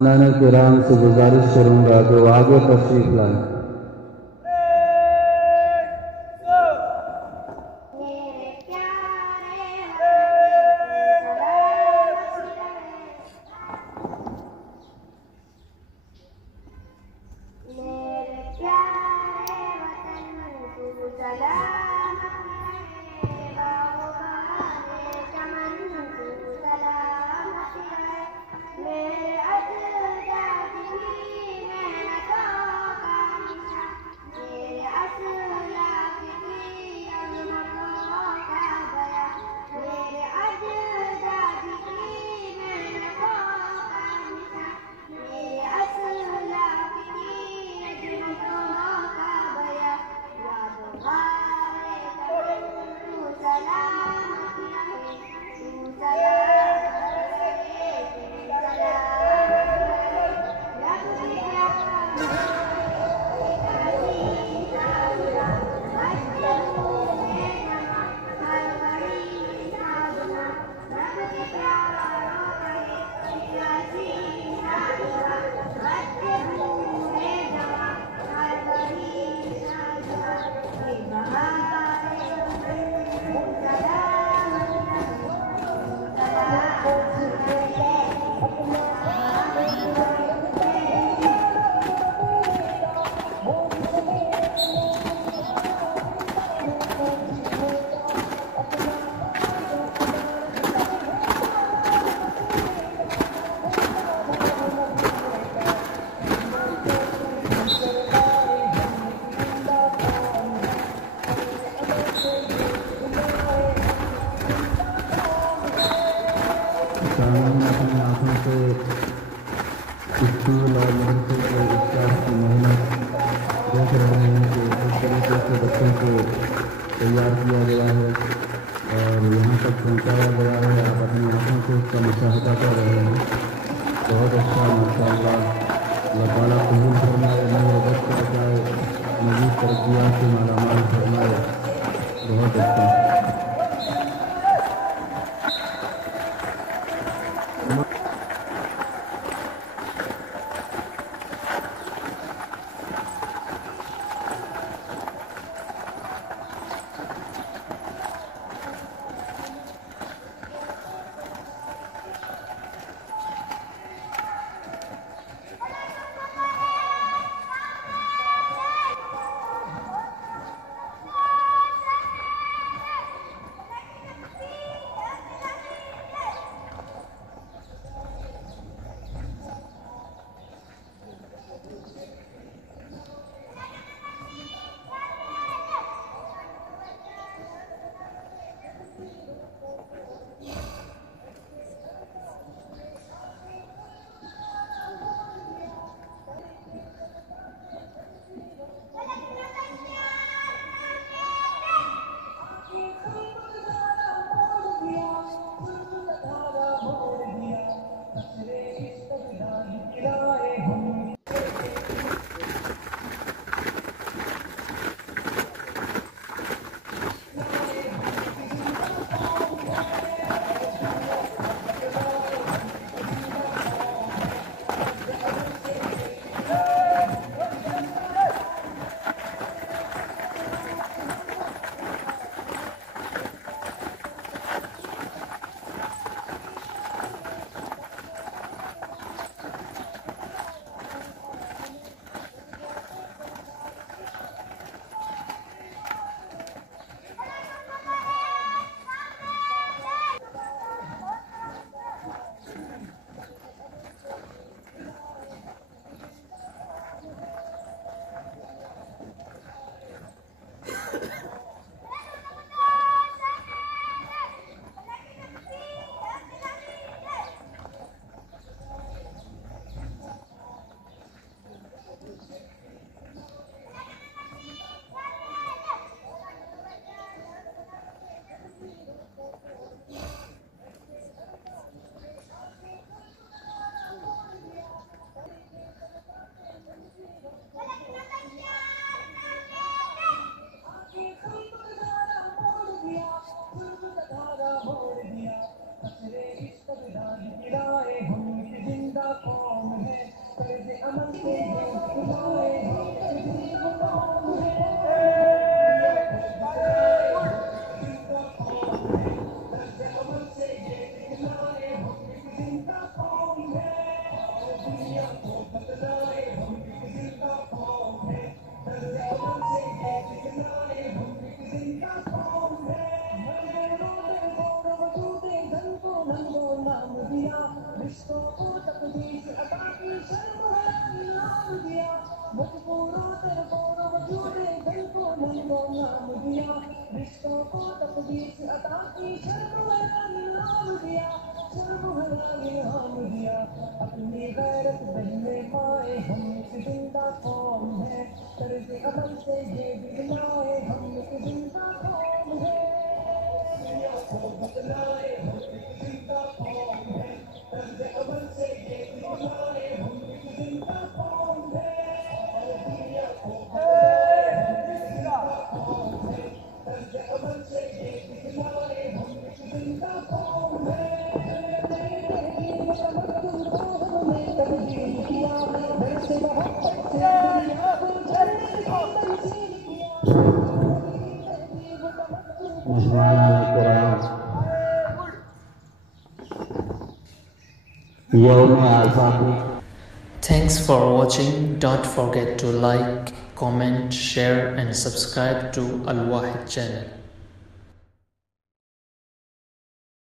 नाना किराम से गुजारिश करूंगा कि वो आगे तशरीफ लाएं। अपनी आँखों से स्कूल और मदरसे के स्टाफ की मेहनत देख रहे हैं कि किस तरीके से बच्चों को तैयार किया गया है और यहाँ तक पहुँचाया गया है। आप अपनी आँखों से उसका मुशाहिदा कर रहे हैं। बहुत अच्छा, माशाअल्लाह। अल्लाह ताला कबूल फरमाए, मेरे बच्चा जाए, मज़ीद तरक्कियात से मालामाल फरमाए। बहुत अच्छा। अपनी गैरत बदले पाए हम जिंदा कौम है, कर्ज अमल से ये दिखलाए हम जिंदा कौम है, दुनिया को बदलाए हम जिंदा कौम है, कर्ज अमल से ये दिखलाए हम जिंदा कौम है, दुनिया को बदलाए हम जिंदा कौम है, कर्ज अमल से ये दिखलाए हम जिंदा कौम है। Thanks for watching. Don't forget to like, comment, share and subscribe to Al Wahid channel.